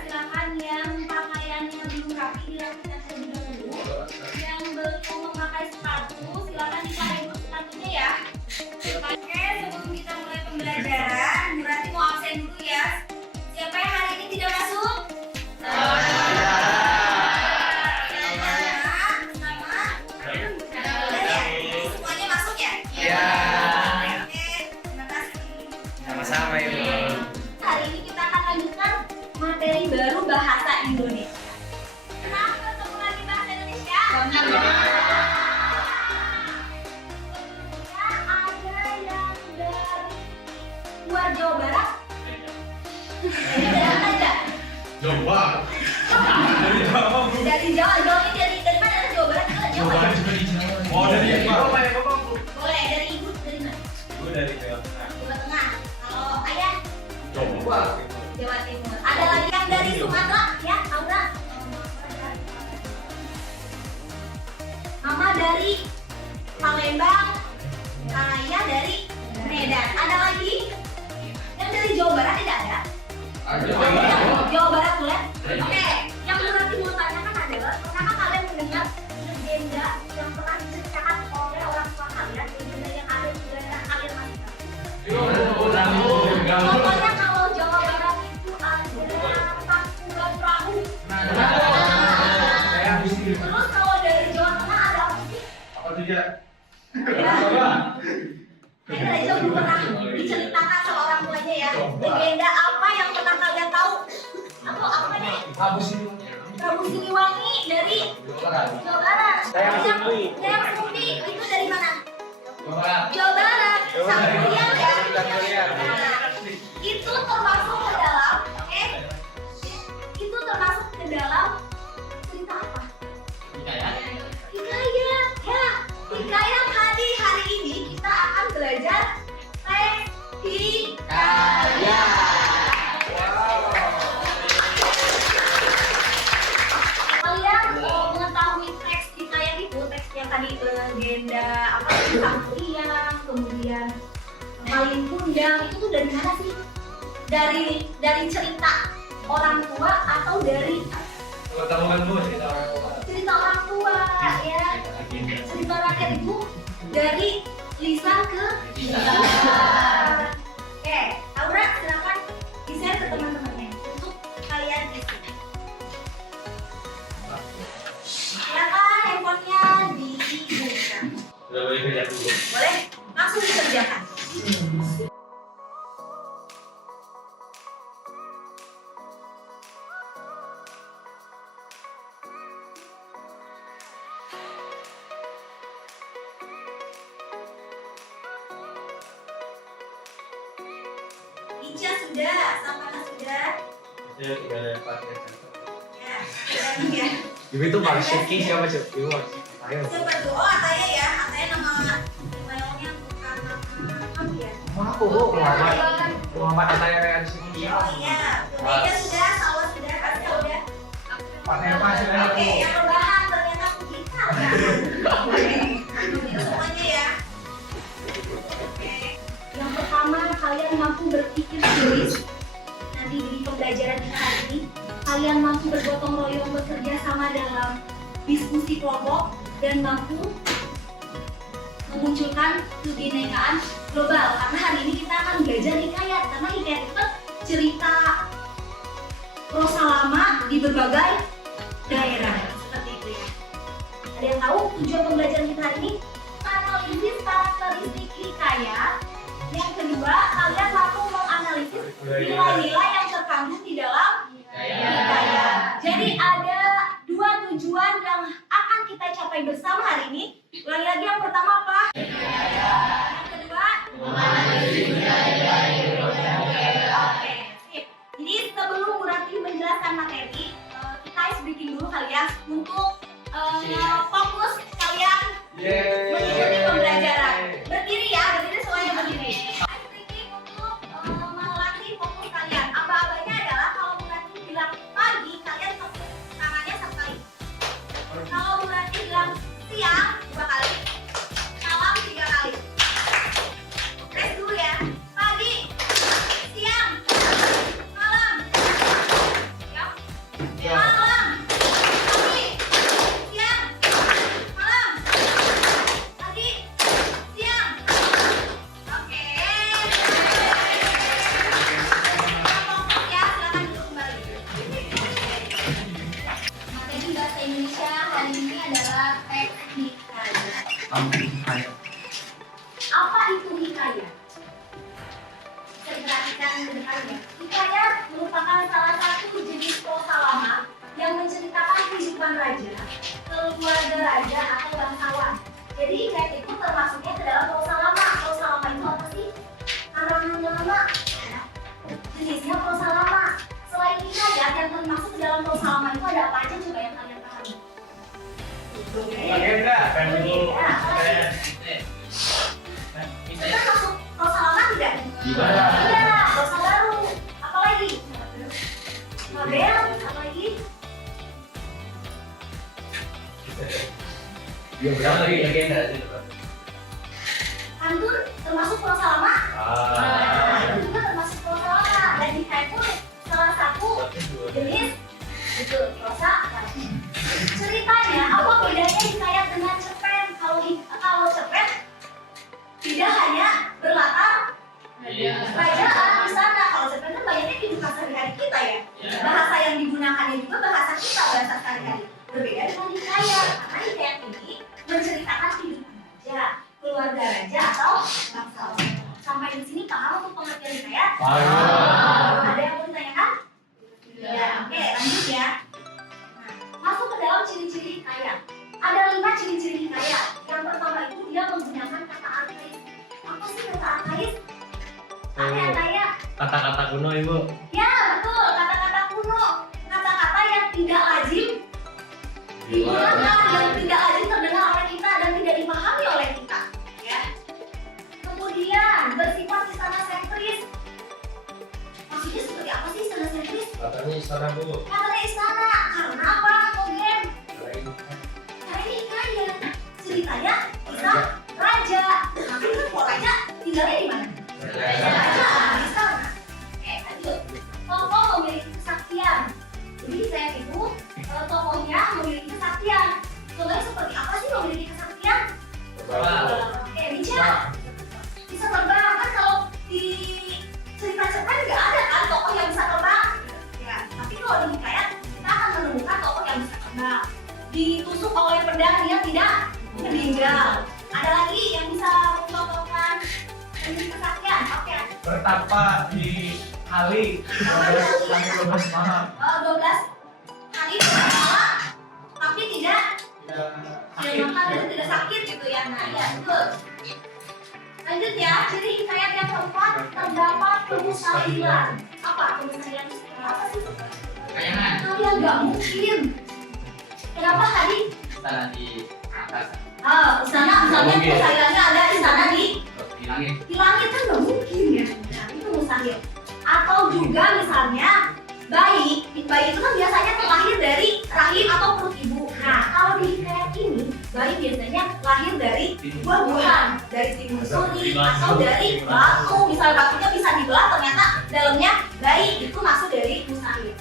Silakan yang pakaiannya belum rapi dilakukan terlebih dahulu. Yang belum memakai sepatu silakan dipakai dulu sepatunya ya. Oke, sebelum kita mulai pembelajaran, berarti mau absen dulu ya. Siapa yang hari ini tidak masuk? Semuanya masuk ya? Iya. Oke, terima kasih. Sama-sama Ibu. Hari ini kita akan lanjutkan materi baru bahasa Indonesia. Kenapa ketemu lagi bahasa Indonesia? Sebelumnya ada yang dari luar Jawa Barat. Dari mana aja? Jawa. Dari Jawa. Jawabnya dari mana? Dari Jawa Barat juga Jawa. Ya? Oh, dari Jawa. Boleh dari ibu dari mana? Gue dari Jawa Tengah. Jawa Tengah. Kalau ayah Jawa. Jawa Timur. Ada lagi yang dari Sumatera ya, Aura. Mama dari Palembang, ayah dari Medan. Ada lagi yang dari Jawa Barat tidak ada? Jawa Barat boleh? Oke, yang berarti mau tanyakan adalah pernahkah kalian mendengar legenda yang pernah diceritakan oleh orang tua kalian, legenda yang ada di daerah kalian masing-masing? Contohnya kalau Jawa Barat itu ada Tangkuban Perahu. Terus kalau dari Jawa Tengah ada apa sih? Apa tiga? Ini dari Jawa belum pernah diceritakan sama orang tuanya ya. Legenda apa yang pernah kalian tahu? Apa nih? Prabu Siliwangi dari Jawa Barat. Dayang Sumbi itu dari mana? Jawa Barat. Sambrian ya. Nah, itu termasuk ke dalam, oke? Itu termasuk ke dalam cerita apa? Hikayat. Ya. Hikayat hari ini kita akan belajar hikayat. Kalian mengetahui teks hikayat itu, teks yang tadi legenda apa Sambrian, kemudian Malin Kundang itu tuh dari mana sih? Dari cerita orang tua atau dari cerita orang tua ya? Cerita rakyat itu dari lisan ke lisan. Oke, Aura silakan di-share ke teman-temannya untuk kalian isi. Silakan handphonenya dibuka. Udah boleh kerja dulu. Boleh? Langsung dikerjakan. Ica sudah, Samana sudah. Ya, udah ada pakai. Ya, berani ya. Ibu itu Pak Syuki siapa Cuk? Ibu ayo. Siapa tuh? Oh, Ataya ya. Ataya nama emailnya bukan nama kamu ya. Aku Muhammad Ataya kayak di sini. Oh iya. Meja sudah, Salwa sudah, Aska udah. Pak Neva sudah. Oke, yang rebahan ternyata aku kita ya. Itu semuanya ya. Oke. Yang pertama kalian mampu berpikir kritis. Nanti di pembelajaran kita hari ini kalian mampu bergotong royong bekerja sama dalam diskusi kelompok dan mampu memunculkan kebinekaan global. Karena hari ini kita akan belajar hikayat. Karena hikayat itu kan cerita prosa lama di berbagai daerah. Seperti itu ya. Ada yang tahu tujuan pembelajaran kita hari ini? Analisis karakteristik hikayat. Yang kedua, kalian mampu menganalisis nilai-nilai yang terkandung di dalam hikayat. Jadi ada dua tujuan capai bersama hari ini. Ulangi lagi, yang pertama apa? Yang kedua? Oke, sip. Jadi sebelum Bu Rati menjelaskan materi, kita ice breaking dulu kali ya untuk fokus kalian mengikuti pembelajaran. Berdiri ya, berdiri semuanya berdiri. Ice breaking untuk melatih fokus kalian. Aba-abanya adalah kalau Bu Rati bilang pagi, kalian tepuk tangannya sekali. Kalau Bu Rati bilang siang, 2 kali. Malam 3 kali. Tes dulu ya. Pagi, siang, malam. Siap? Malam. Pagi, siang, malam. Pagi, siang. Oke. Fokus ya, silakan duduk kembali. Materi bahasa Indonesia hari ini adalah teknik hikayat. Apa itu hikayat? Bisa diperhatikan ke depannya. Hikayat merupakan salah satu jenis prosa lama yang menceritakan kehidupan raja, keluarga raja atau bangsawan. Jadi hikayat itu termasuknya ke dalam prosa lama. Prosa lama itu apa sih? Karangan lama. Ya. Jenisnya prosa lama. Selain hikayat yang termasuk ke dalam prosa lama itu ada apa aja coba yang kalian pahami? Legenda. Itu kan masuk prosa lama tidak? Tidak. Iya, prosa baru. Apa lagi? Model, apa lagi? Iya, berapa lagi legenda itu? Pantun termasuk prosa lama? Nah, itu juga termasuk prosa lama. Dan hikayat itu salah satu jenis itu prosa lama. Ceritanya, apa bedanya hikayat dengan cerpen? Kalau cerpen tidak hanya berlatar kerajaan di sana. Kalau cerpen kan banyaknya kehidupan sehari-hari kita ya. Bahasa yang digunakannya juga bahasa kita, bahasa sehari-hari. Berbeda dengan hikayat, karena hikayat ini menceritakan kehidupan raja, keluarga raja atau bangsawan. Sampai di sini paham untuk pengertian hikayat? Ada yang mau ditanyakan? Ya, oke, lanjut ya. Nah, masuk ke dalam ciri-ciri hikayat. Ada 5 ciri-ciri hikayat. Yang pertama itu dia menggunakan kata arkais. Apa sih kata arkais? Arya. Kata-kata kuno ibu. Ya, betul. Kata-kata kuno. Kata-kata yang tidak lazim digunakan, yang tidak lazim terdengar oleh kita dan tidak dipahami oleh kita. Ya. Kemudian bersifat istana sentris. Maksudnya seperti apa sih istana sentris? Katanya istana bu. Katanya istana. Karena apa? Kogen. Karena ini hikayat. Ceritanya kisah raja. Tapi kan kok raja tinggalnya di mana? Kerajaan, di sana. Oke, lanjut. Tokoh memiliki kesaktian. Jadi saya itu tokohnya memiliki kesaktian. Contohnya seperti apa sih memiliki kesaktian? Oke, bisa terbang. Kan kalau di cerita cerpen nggak ada kan tokoh yang bisa terbang. Ya, tapi kalau di hikayat kita akan menemukan tokoh yang bisa terbang. Ditusuk oleh pedang dia tidak meninggal. Ada lagi yang bisa mencontohkan memiliki kesaktian? Oke. Bertapa di kali 12 malam. 12 kali bermalam, tapi tidak makan dan tidak sakit gitu ya. Nah, ya betul. Lanjut ya, ciri hikayat yang keempat terdapat kemustahilan. Apa kemustahilan? Apa sih? Kalian nggak mungkin. Kenapa tadi? Istana di atas, Istana misalnya kemustahilannya ada istana di di langit. langit kan nggak mungkin ya. Nah, itu mustahil. Atau juga misalnya bayi itu kan biasanya terlahir dari rahim atau perut ibu. Nah, kalau di hikayat ini bayi biasanya lahir dari buah-buahan, dari timun suri atau dari batu. Misal batunya bisa dibelah, ternyata dalamnya bayi, itu masuk dari mustahil.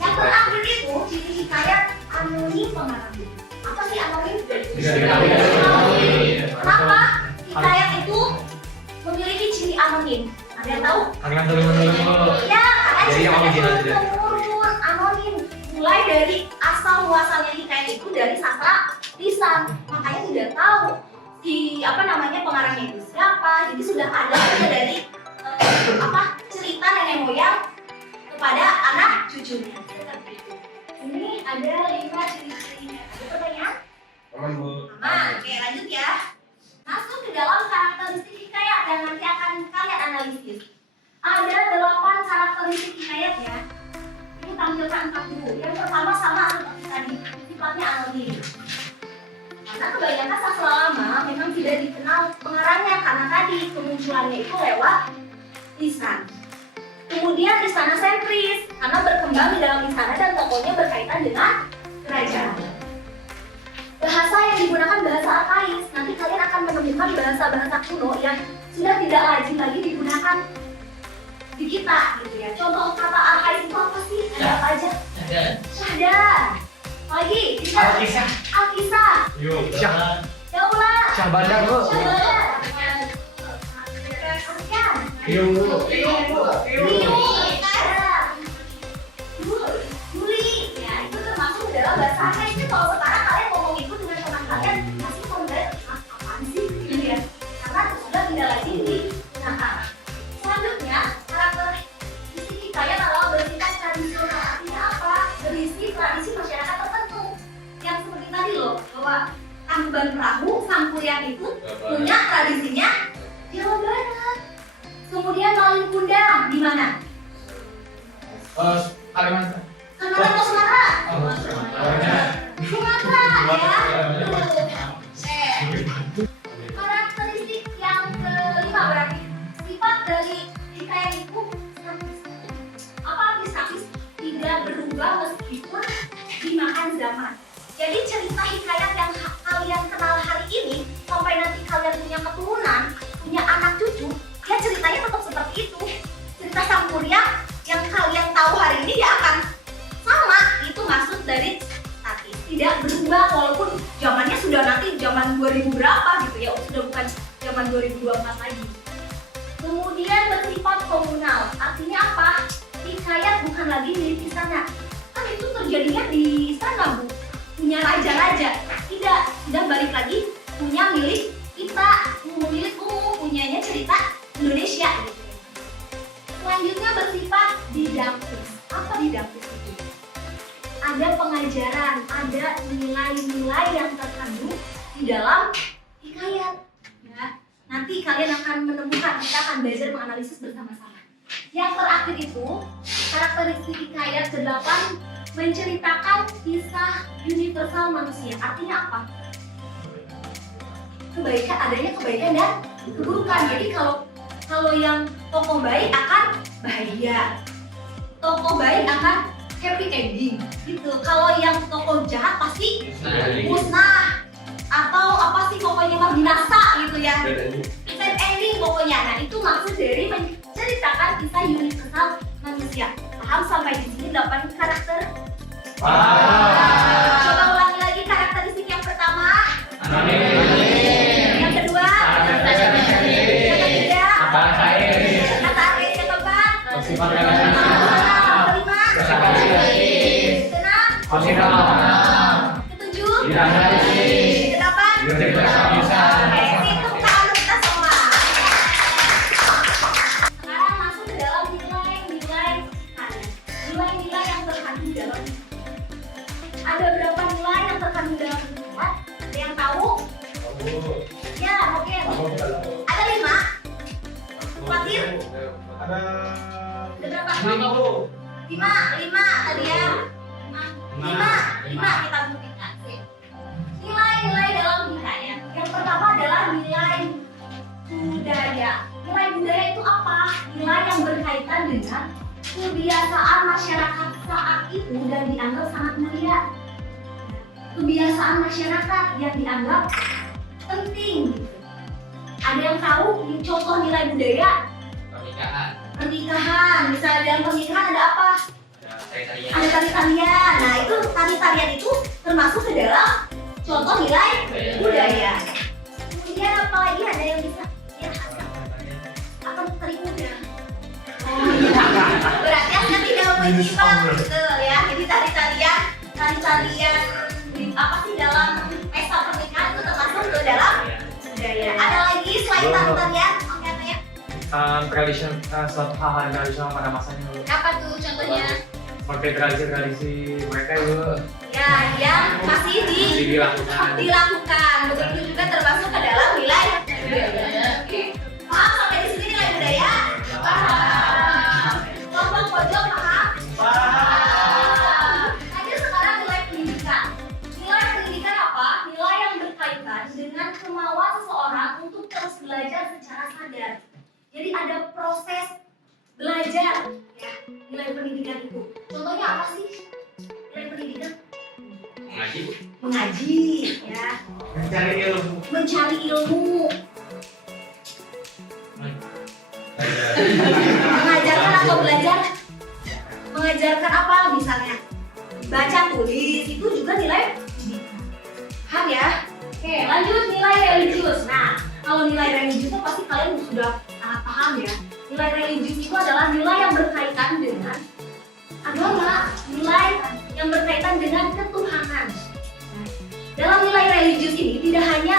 Yang terakhir itu ciri hikayat anonim pengarang. Apa sih anonim? Kenapa hikayat itu memiliki ciri anonim? Ada yang tahu? Kalian turun-turun. Ya, karena Jadi yang ceritanya original tidak? turun-temurun, anonim. Mulai dari asal muasalnya hikayat itu dari sastra lisan. Makanya sudah tahu pengarangnya itu siapa. Jadi sudah ada juga dari cerita nenek moyang kepada anak cucunya. Seperti itu. Ini ada 5 ciri-cirinya. Ada pertanyaan? Aman bu. analisis. Ada 8 karakteristik hikayat ya. Ini tampilkan 4 dulu. Yang pertama sama seperti tadi, sifatnya anonim. Karena kebanyakan sastra lama memang tidak dikenal pengarangnya karena tadi kemunculannya itu lewat lisan. Kemudian istana sentris karena berkembang di dalam istana dan tokohnya berkaitan dengan kerajaan. Bahasa yang digunakan bahasa arkais. Nanti kalian akan menemukan bahasa-bahasa kuno yang sudah tidak lazim lagi digunakan di kita gitu ya. Contoh kata arkais itu apa sih? Ada apa aja? Syahdan. Lagi, Alkisah. Alkisah. Yuk, Syah. Daulah. Syah Bandar bu. Syahdan. Riung bu. Juli, ya itu termasuk dalam bahasa arkais. Ini kalau sekarang kalian ngomong itu dengan teman kalian pasti kalian apaan sih gitu ya? Karena sudah tidak lagi digunakan. Selanjutnya karakteristik hikayat adalah bersifat tradisional. Artinya apa? Berisi tradisi masyarakat tertentu. Yang seperti tadi loh, bahwa Tangkuban Perahu, Sangkuriang itu punya tradisinya Jawa Barat. Kemudian Malin Kundang di mana? Kalimantan. Kalimantan atau Sumatera? Sumatera ya. Karakteristik yang kelima berarti sifat dari hikayat itu apa artis tidak berubah meskipun dimakan zaman. Jadi cerita hikayat yang kalian kenal hari ini sampai nanti kalian punya keturunan, punya anak cucu, ya ceritanya tetap seperti itu. Cerita Sangkuriang yang kalian tahu hari ini ya akan sama. Itu maksud dari statis, tidak berubah walaupun zamannya sudah nanti zaman 2000 berapa gitu ya, sudah bukan zaman 2024 lagi. Kemudian bersifat komunal, artinya apa? Hikayat bukan lagi milik istana. Kan itu terjadinya di istana bu, punya raja-raja. Tidak, sudah balik lagi punya milik kita, milik umum, punyanya cerita Indonesia gitu. Selanjutnya bersifat didaktis. Apa didaktis itu? Ada pengajaran, ada nilai-nilai yang terkandung di dalam hikayat. Ya, nanti kalian akan menemukan, kita akan belajar menganalisis bersama-sama. Yang terakhir itu, karakteristik hikayat ke-8 menceritakan kisah universal manusia. Artinya apa? Kebaikan, adanya kebaikan dan keburukan. Jadi kalau yang tokoh baik akan bahagia, tokoh baik akan happy ending gitu. Kalau yang tokoh jahat pasti musnah atau apa sih pokoknya mah binasa gitu ya. Bad ending pokoknya. Nah itu maksud dari menceritakan kisah universal manusia. Paham sampai di sini 8 karakter? Coba ulangi lagi karakteristik yang pertama. Yang kedua. Yang ketiga. Kata arkais yang keempat. Kelima. Ketujuh. Kedelapan. Itu kalau kita semua. Sekarang masuk ke dalam nilai-nilai kalian. Nilai-nilai yang terkandung dalam. Ada berapa nilai yang terkandung dalam hikayat? Ada yang tahu? Ya, oke. Ada 5. Fatir? Ada berapa? 5 tadi ya. 5 kita buktikan. Nilai-nilai dalam hikayat. Yang pertama adalah nilai budaya. Nilai budaya itu apa? Nilai yang berkaitan dengan kebiasaan masyarakat saat itu dan dianggap sangat mulia. Kebiasaan masyarakat yang dianggap penting. Ada yang tahu contoh nilai budaya? Pernikahan. Misalnya dalam pernikahan ada apa? Ada tari-tarian. Nah itu tari-tarian itu termasuk ke dalam contoh nilai budaya. Kemudian apa lagi ada yang bisa? Ya, apa tari kuda? Berarti aslinya tidak menyimak gitu ya. Jadi tari-tarian apa sih dalam pesta pernikahan itu termasuk ke dalam budaya. Ada lagi selain tari-tarian? Oke apa ya? Tradisional, suatu hal yang tradisional pada masanya. Apa tuh contohnya? Seperti tradisi mereka itu. Ya, yang masih dilakukan. Begitu juga termasuk ke dalam nilai budaya. Oke. Paham sampai di sini nilai budaya? proses belajar ya, nilai pendidikan itu. Contohnya apa sih nilai pendidikan? Mengaji. Mengaji ya, Mencari ilmu. mencari ilmu, mengajarkan atau belajar, mengajarkan apa misalnya, baca tulis itu juga nilai pendidikan. Paham ya? Oke, lanjut nilai religius. Nah, kalau nilai religius itu pasti kalian sudah sangat paham ya. Nilai religius itu adalah nilai yang berkaitan dengan agama, nilai yang berkaitan dengan ketuhanan. Nah, dalam nilai religius ini tidak hanya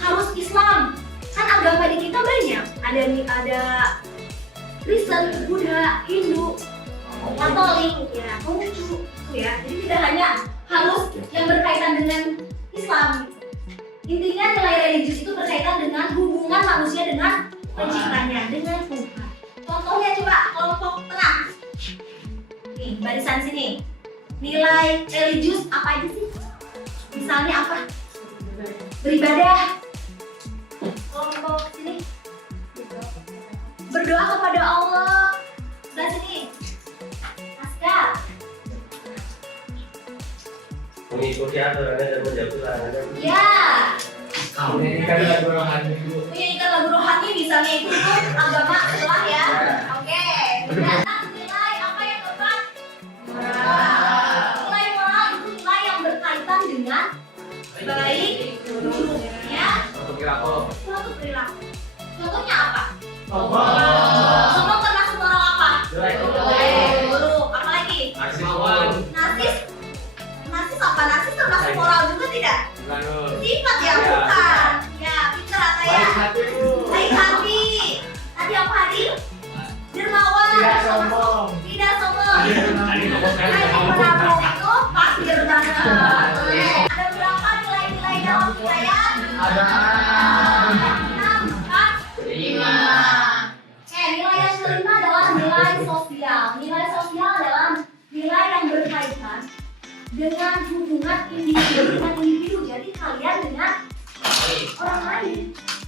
harus Islam, kan agama di kita banyak. Ada Kristen, Buddha, Hindu, Katolik, ya, Konghucu, ya. Jadi tidak hanya harus yang berkaitan dengan Islam. Intinya nilai religius itu berkaitan dengan hubungan manusia dengan penciptanya, dengan Tuhan. Contohnya coba kelompok tengah. Nih, barisan sini. Nilai religius apa aja sih? Misalnya apa? Beribadah. Kelompok sini. Berdoa kepada Allah. Sebelah sini. Naskah. Mengikuti aturannya dan menjauhi larangan. Ya. Pendidikan lagu rohani dulu. Menyanyikan lagu rohani misalnya itu agama setelah ya. Oke. Kemudian nilai apa yang keempat? Moral. Nilai moral itu nilai yang berkaitan dengan baik buruk ya. Untuk perilaku. Suatu perilaku. Contohnya apa? Sombong. Sombong termasuk moral apa? Jelek. Buruk. Apa lagi? Narsis lawan. Narsis. Narsis apa? Narsis termasuk moral juga tidak? Lalu. Sifat ya, Ya. bukan. Ya, pintar atau ya? Baik hati bu. Baik hati. Tadi apa hadir? Dermawan. Tidak sombong. Tidak sombong. Tadi ngomong kan Tadi sombong. menabung itu pasti banget. Ada berapa nilai-nilai dalam kita ya? Ada. 6, 4, 5. Oke, nilai yang kelima adalah nilai sosial. Nilai sosial adalah nilai yang berkaitan dengan hubungan individu dengan individu. Jadi kalian dengan orang lain.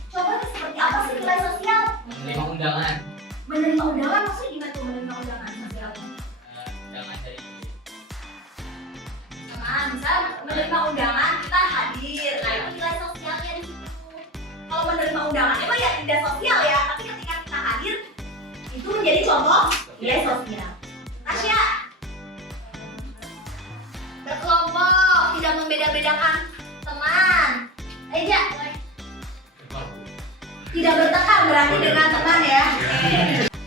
Contohnya seperti apa sih nilai sosial? Menerima undangan. Menerima undangan maksudnya gimana tuh menerima undangan sosial? Undangan dari Nah, misal menerima undangan kita hadir. Nah, itu nilai sosialnya di situ. Kalau menerima undangan emang ya tidak sosial ya, tapi ketika kita hadir itu menjadi contoh nilai sosial. Tasya, berkelompok, tidak membeda-bedakan teman. Eja, tidak bertekan berarti dengan teman ya. Oke.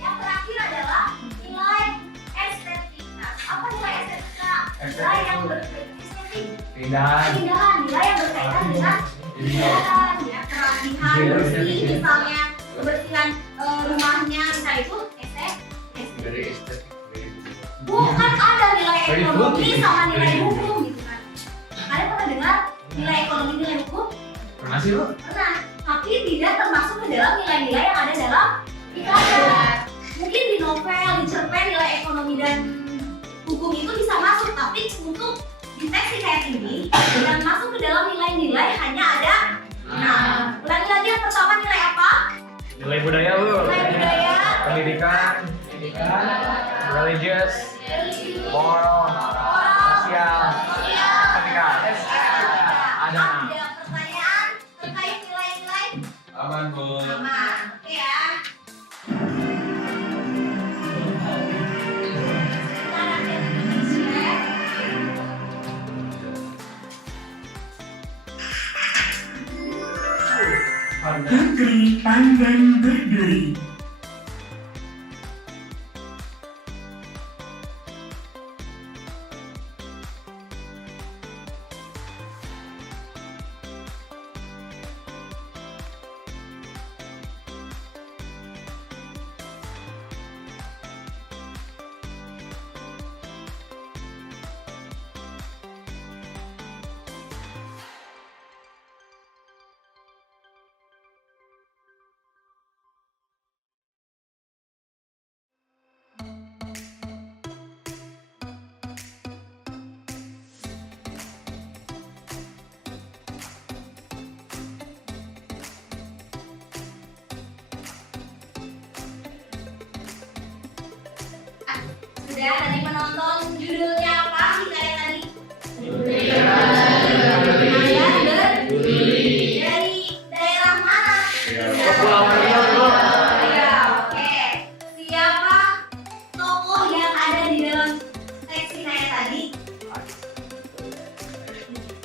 Yang terakhir adalah nilai estetika. Apa nilai estetika? Nilai yang berestetik. Pindahan. Keindahan, nilai yang berkaitan dengan keindahan, ya, kerapihan, bersih, misalnya kebersihan rumahnya, misalnya itu estetik. Dari estetik. Bukan ada nilai ekonomi sama nilai hukum gitu kan. Kalian pernah dengar nilai ekonomi, nilai hukum? Pernah sih lu? Pernah, tapi tidak termasuk ke dalam nilai-nilai yang ada dalam IKN. Mungkin di novel, di cerpen nilai ekonomi dan hukum itu bisa masuk, tapi untuk di teks IKN ini yang masuk ke dalam nilai-nilai hanya ada. Nah, ulangi lagi yang pertama nilai apa? Nilai budaya lu. Nilai budaya, Pendidikan. Religious. Moral. Sosial. Etika. Ada. Ada pertanyaan terkait nilai-nilai? Aman bu. Aman, oke ya. Sekarang yang Indonesia. Negeri Pandang Berdiri. Udah tadi menonton judulnya apa hikayat tadi? Dari daerah mana? Ya, oke. Siapa tokoh yang ada di dalam teks hikayat tadi?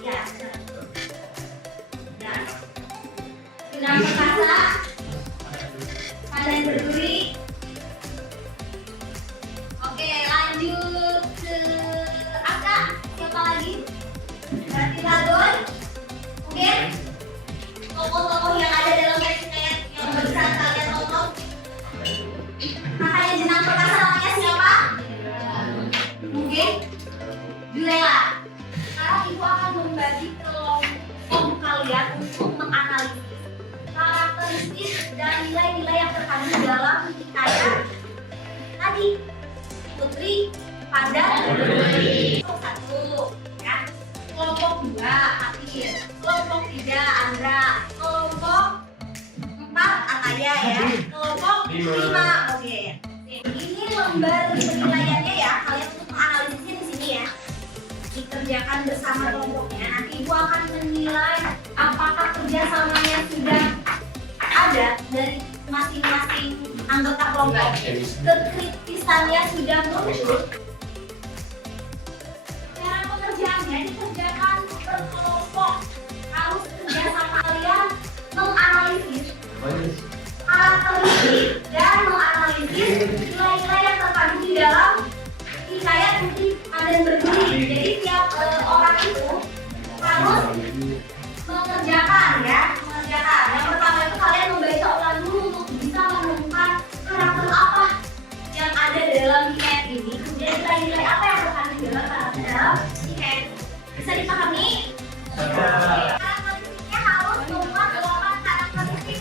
Ya, benar. Ya. Jenang perkasa, pandai berduri. Oke, lanjut ke Aka. Siapa lagi? Berarti Lagon. Oke. Tokoh-tokoh yang ada dalam teks hikayat yang barusan kalian tonton. Kakaknya jenang perkasa namanya siapa? Mungkin Julela. Sekarang ibu akan membagi kelompok kalian untuk menganalisis karakteristik dan nilai-nilai yang terkandung dalam hikayat tadi. Putri, Pandan, Berduri. Satu, ya. Kelompok 2, Akhir. Kelompok 3, Andra. Kelompok 4, Ataya ya. Kelompok 5, oke. Ini lembar penilaiannya ya. Kalian untuk menganalisisnya di sini ya. Dikerjakan bersama kelompoknya. Nanti ibu akan menilai apakah kerjasamanya sudah ada dari masing-masing anggota kelompok. Kekritisannya sudah muncul. Cara pengerjaannya dikerjakan per kelompok. Harus kerjasama kalian menganalisis karakteristik dan menganalisis nilai-nilai yang terkandung di dalam hikayat Putri Pandan Berduri. Jadi tiap orang itu harus mengerjakan ya, mengerjakan. Yang pertama itu kalian membaca ulang dulu untuk bisa menemukan karakter apa yang ada dalam hikayat ini. Kemudian nilai-nilai apa yang terkandung dalam hikayat itu. Bisa dipahami? Karakteristiknya harus membuat 8 karakteristik.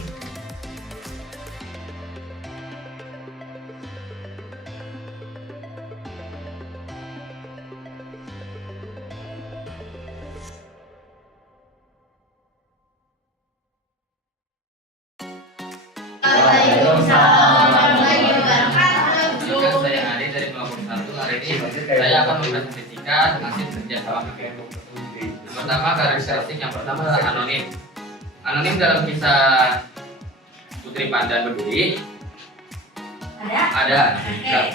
Jika saya Ade dari kelompok 1, hari ini saya akan mempresentasikan hasil kerja sama kelompok. Pertama, karakteristik yang pertama adalah anonim. Anonim dalam kisah Putri Pandan Berduri ada.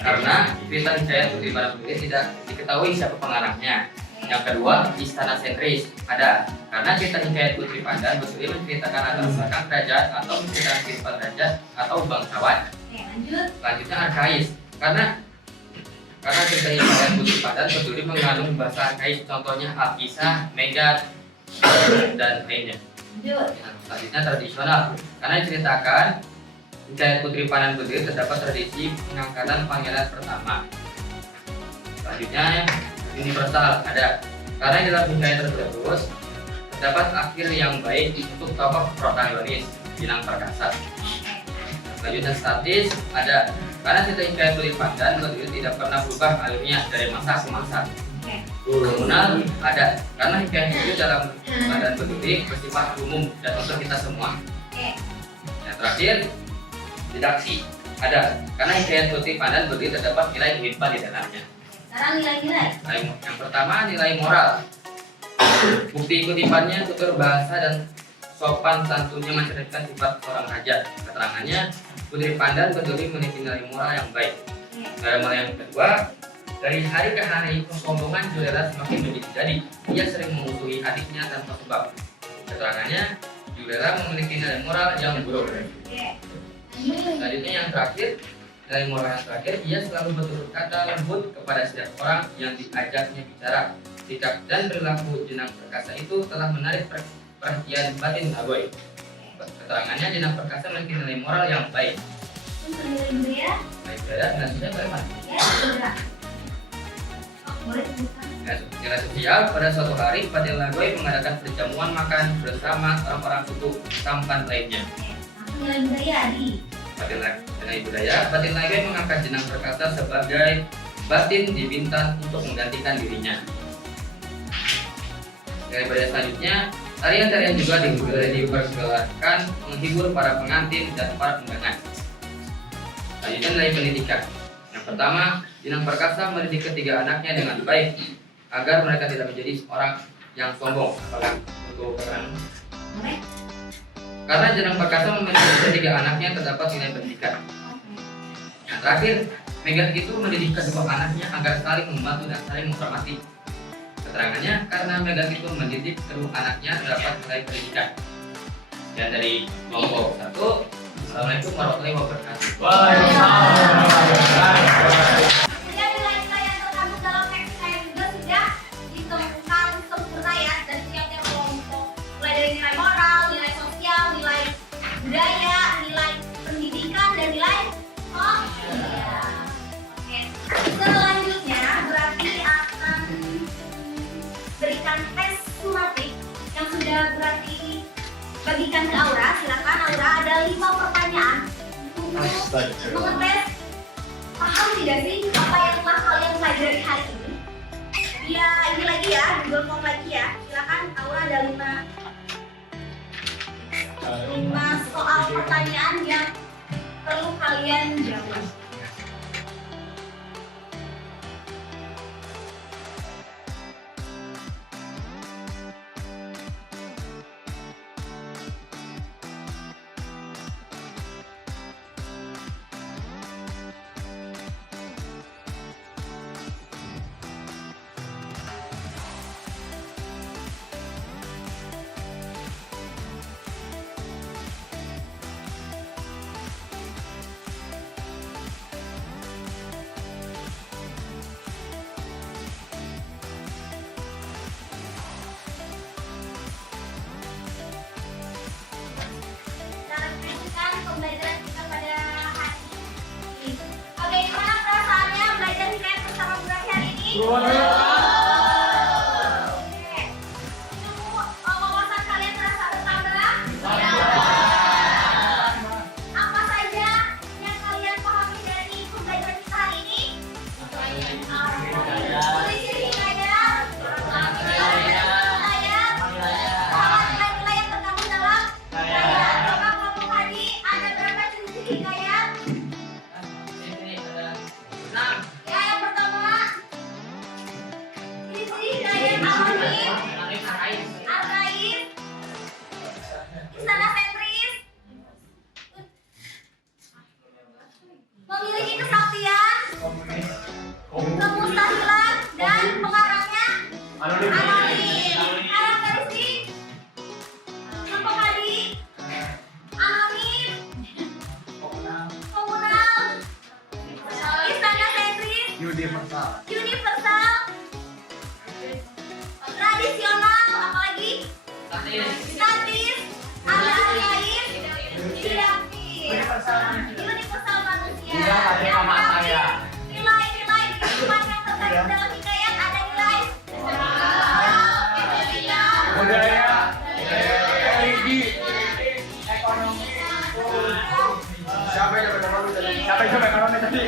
Karena cerita hikayat Putri Pandan Berduri tidak diketahui siapa pengarangnya. Yang kedua, istana sentris ada. Karena cerita hikayat Putri Pandan Berduri menceritakan latar belakang kerajaan atau menceritakan kehidupan raja atau bangsawan. Selanjutnya arkais. Karena cerita hikayat Putri Pandan Berduri mengandung bahasa arkais, contohnya Alkisah, Megat, dan lainnya. Selanjutnya tradisional. Karena diceritakan hikayat Putri Pandan Berduri terdapat tradisi pengangkatan pangeran pertama. Selanjutnya universal ada. Karena dalam hikayat tersebut terdapat akhir yang baik untuk tokoh protagonis Jenang Perkasa. Selanjutnya statis ada. Karena cerita hikayat Putri Pandan Berduri tidak pernah berubah alurnya dari masa ke masa. Komunal ada. Karena hikayat itu dalam Pandan Berduri bersifat umum dan untuk kita semua. Yang terakhir, didaksi ada. Karena hikayat Putri Pandan Berduri terdapat nilai kehidupan di dalamnya. Sekarang nilai-nilai. Yang pertama, nilai moral. Bukti kutipannya tutur bahasa dan sopan santunnya menceritakan sifat seorang raja. Keterangannya, Putri Pandan Berduri memiliki nilai moral yang baik. Nilai moral yang kedua, dari hari ke hari kesombongan Julela semakin menjadi. Ia sering memusuhi adiknya tanpa sebab. Keterangannya, Julela memiliki nilai moral yang buruk. Selanjutnya yang terakhir, nilai moral yang terakhir, ia selalu bertutur kata lembut kepada setiap orang yang diajaknya bicara. Sikap dan perilaku Jenang Perkasa itu telah menarik perhatian batin Lagoy. Keterangannya, Jenang Perkasa memiliki nilai moral yang baik. Nilai budaya. Baik budaya, selanjutnya bagaimana? Nilai sosial, pada suatu hari Batin Lagoy mengadakan perjamuan makan bersama orang-orang suku sampan lainnya. Nilai budaya di Nilai budaya, Batin Lagoy mengangkat Jenang Perkasa sebagai batin di Bintan untuk menggantikan dirinya. Nilai budaya selanjutnya, tarian-tarian juga dipergelakan menghibur para pengantin dan para undangan. Selanjutnya nilai pendidikan. Yang pertama, Jenang Perkasa mendidik ketiga anaknya dengan baik agar mereka tidak menjadi orang yang sombong. Apakah untuk keterangan? Karena Jenang Perkasa mendidik ketiga anaknya terdapat nilai pendidikan. Yang terakhir, Megan itu mendidik kedua anaknya agar saling membantu dan saling menghormati. Keterangannya, karena Megan itu mendidik kedua anaknya terdapat nilai pendidikan. Dan dari kelompok 1, Assalamualaikum warahmatullahi wabarakatuh. Kemudian nilai-nilai yang terkandung dalam teks saya juga sudah ditemukan sempurna ya dari tiap-tiap kelompok. Mulai dari nilai moral, nilai sosial, nilai budaya, nilai pendidikan, dan nilai sosial. Oke. Selanjutnya berarti akan berikan tes sumatik yang sudah berarti bagikan ke Aura. Silakan Aura, ada 5 pertanyaan untuk mengetes paham tidak sih apa yang telah kalian pelajari hari ini. Ya ini lagi ya, Google Form lagi ya. Silakan Aura, ada 5 soal pertanyaan yang perlu kalian jawab. Kita lanjutkan pembelajaran kita pada hari ini. Oke, gimana perasaannya belajar hikayat bersama Bu Rati hari ini? Oke. Itu wawasan kalian terasa bertambah? Apa saja yang kalian pahami dari pembelajaran kita hari ini? Tulis hikayat. Nilai-nilai yang terkandung dalam hikayat. Coba kelompok Hadi, ada berapa jenis hikayat? Ya, yang pertama isi hikayat anonim, arkaik, istana sentris, memiliki kesaktian, kemustahilan, dan pengarangnya anonim. Karakteristik kelompok Hadi, anonim, komunal, istana sentris, universal, tradisional, apalagi statis, ada lain, didaktif, universal manusia. Yang terakhir, nilai-nilai kehidupan yang terkandung dalam hikayat ada nilai moral, etika, Budaya, religi, ekonomi. Siapa yang dapat ekonomi tadi?